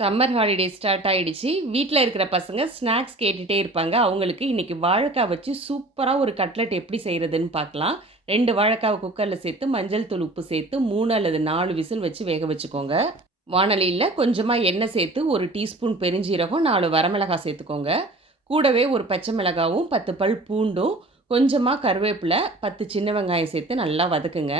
Summer holiday start ஆயிடுச்சு. வீட்ல இருக்கிற பசங்க ஸ்நாக்ஸ் கேட்டுட்டே இருப்பாங்க. அவங்களுக்கு இன்னைக்கு வாழைக்காய் வச்சு சூப்பரா ஒரு கட்லெட் எப்படி செய்றதுன்னு பார்க்கலாம். 2 வாழைக்காவ குக்கர்ல சேர்த்து மஞ்சள் தூள், உப்பு சேர்த்து 3 அல்லது 4 விசில் வச்சு வேக வச்சுக்கோங்க. வாணலியில கொஞ்சமா எண்ணெய் சேர்த்து 1 டீஸ்பூன் பெருஞ்சீரகம், 4 வரமிளகாய் சேர்த்துக்கோங்க. கூடவே ஒரு பச்சை மிளகாவும், 10 பல் பூண்டும், கொஞ்சமா கருவேப்பிலை, 10 சின்ன வெங்காயம் சேர்த்து நல்லா வதக்குங்க.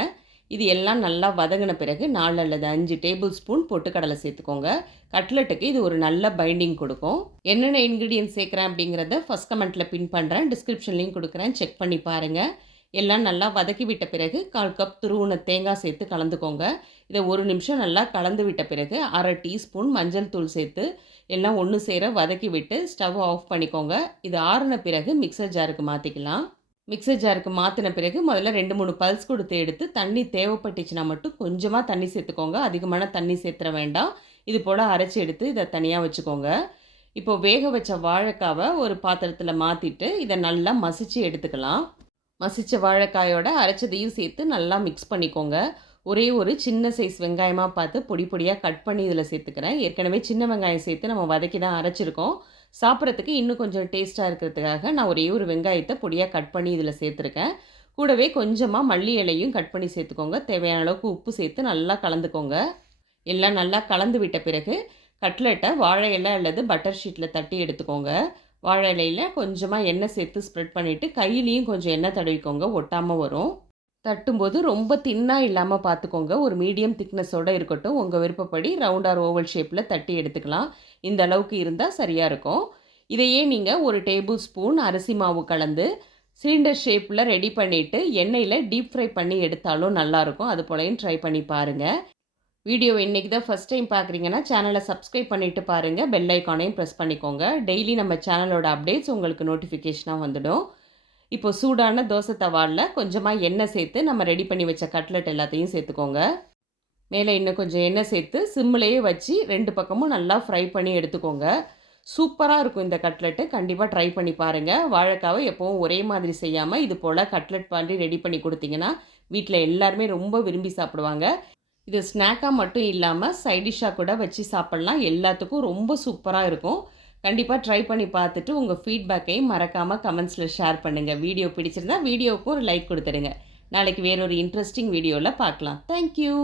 இது எல்லாம் நல்லா வதங்கின பிறகு 4 அல்லது 5 டேபிள் ஸ்பூன் பொட்டுக்கடலை சேர்த்துக்கோங்க. கட்லெட்டுக்கு இது ஒரு நல்ல பைண்டிங் கொடுக்கும். என்னென்ன இன்க்ரீடியன்ட் சேர்க்குறேன் அப்படிங்கிறத ஃபஸ்ட் கமெண்ட்டில் பின் பண்ணுறேன், டிஸ்கிரிப்ஷன்லேயும் கொடுக்குறேன், செக் பண்ணி பாருங்கள். எல்லாம் நல்லா வதக்கி விட்ட பிறகு 1/4 கப் துருவின தேங்காய் சேர்த்து கலந்துக்கோங்க. இதை 1 நிமிஷம் நல்லா கலந்து விட்ட பிறகு 1/2 டீஸ்பூன் மஞ்சள் தூள் சேர்த்து எல்லாம் ஒன்று சேர வதக்கி விட்டு ஸ்டவ் ஆஃப் பண்ணிக்கோங்க. இது ஆறின பிறகு மிக்சர் ஜாருக்கு மாற்றிக்கலாம். மிக்சர் ஜாருக்கு மாற்றின பிறகு முதல்ல 2-3 பல்ஸ் கொடுத்து எடுத்து தண்ணி தேவைப்பட்டுச்சுன்னா மட்டும் கொஞ்சமாக தண்ணி சேர்த்துக்கோங்க. அதிகமான தண்ணி சேர்த்துற வேண்டாம். இது போல் அரைச்சி எடுத்து இதை தனியாக வச்சுக்கோங்க. இப்போது வேக வச்ச வாழைக்காவை ஒரு பாத்திரத்தில் மாற்றிட்டு இதை நல்லா மசிச்சு எடுத்துக்கலாம். மசித்த வாழைக்காயோட அரைச்சதையும் சேர்த்து நல்லா மிக்ஸ் பண்ணிக்கோங்க. ஒரே ஒரு சின்ன சைஸ் வெங்காயமாக பார்த்து பொடி பொடியாக கட் பண்ணி இதில் சேர்த்துக்கிறேன். ஏற்கனவே சின்ன வெங்காயம் சேர்த்து நம்ம வதக்கி தான் அரைச்சிருக்கோம். சாப்பிட்றதுக்கு இன்னும் கொஞ்சம் டேஸ்ட்டாக இருக்கிறதுக்காக நான் ஒரே ஒரு வெங்காயத்தை பொடியாக கட் பண்ணி இதில் சேர்த்துருக்கேன். கூடவே கொஞ்சமாக மல்லி இலையும் கட் பண்ணி சேர்த்துக்கோங்க. தேவையான அளவுக்கு உப்பு சேர்த்து நல்லா கலந்துக்கோங்க. எல்லாம் நல்லா கலந்து விட்ட பிறகு கட்லெட்டை வாழை இலை அல்லது பட்டர் ஷீட்டில் தட்டி எடுத்துக்கோங்க. வாழை இலையில் கொஞ்சமாக எண்ணெய் சேர்த்து ஸ்ப்ரெட் பண்ணிவிட்டு கையிலையும் கொஞ்சம் எண்ணெய் தடவிக்கோங்க, ஒட்டாமல் வரும். தட்டும்போது ரொம்ப தின்னாக இல்லாமல் பார்த்துக்கோங்க. ஒரு மீடியம் திக்னஸோடு இருக்கட்டும். உங்கள் விருப்பப்படி ரவுண்ட் ஆர் ஓவல் ஷேப்பில் தட்டி எடுத்துக்கலாம். இந்த அளவுக்கு இருந்தால் சரியாக இருக்கும். இதையே நீங்கள் ஒரு டேபிள் ஸ்பூன் அரிசி மாவு கலந்து சிலிண்டர் ஷேப்பில் ரெடி பண்ணிவிட்டு எண்ணெயில் டீப் ஃப்ரை பண்ணி எடுத்தாலும் நல்லாயிருக்கும். அது போலையும் ட்ரை பண்ணி பாருங்கள். வீடியோ இன்றைக்கி தான் ஃபஸ்ட் டைம் பார்க்குறீங்கன்னா சேனலை சப்ஸ்கிரைப் பண்ணிவிட்டு பாருங்கள். பெல் ஐக்கானையும் ப்ரெஸ் பண்ணிக்கோங்க. டெய்லி நம்ம சேனலோட அப்டேட்ஸ் உங்களுக்கு நோட்டிஃபிகேஷனாக வந்துடும். இப்போ சூடான தோசை தவாவில் கொஞ்சமாக எண்ணெய் சேர்த்து நம்ம ரெடி பண்ணி வச்ச கட்லெட் எல்லாத்தையும் சேர்த்துக்கோங்க. மேலே இன்னும் கொஞ்சம் எண்ணெய் சேர்த்து சிம்மிலேயே வச்சு 2 பக்கமும் நல்லா ஃப்ரை பண்ணி எடுத்துக்கோங்க. சூப்பராக இருக்கும் இந்த கட்லெட்டு. கண்டிப்பாக ட்ரை பண்ணி பாருங்கள். வாழைக்காவை எப்போவும் ஒரே மாதிரி செய்யாமல் இது போல் கட்லெட் பண்ணி ரெடி பண்ணி கொடுத்தீங்கன்னா வீட்டில் எல்லாருமே ரொம்ப விரும்பி சாப்பிடுவாங்க. இது ஸ்நாக்காக மட்டும் இல்லாமல் சைடிஷ்ஷாக கூட வச்சு சாப்பிட்லாம். எல்லாத்துக்கும் ரொம்ப சூப்பராக இருக்கும். கண்டிப்பாக ட்ரை பண்ணி பார்த்துட்டு உங்கள் ஃபீட்பேக்கையும் மறக்காமல் கமெண்ட்ஸில் ஷேர் பண்ணுங்கள். வீடியோ பிடிச்சிருந்தா வீடியோவுக்கும் ஒரு லைக் கொடுத்துடுங்க. நாளைக்கு வேறொரு இன்ட்ரெஸ்டிங் வீடியோவில் பார்க்கலாம். தேங்க்யூ.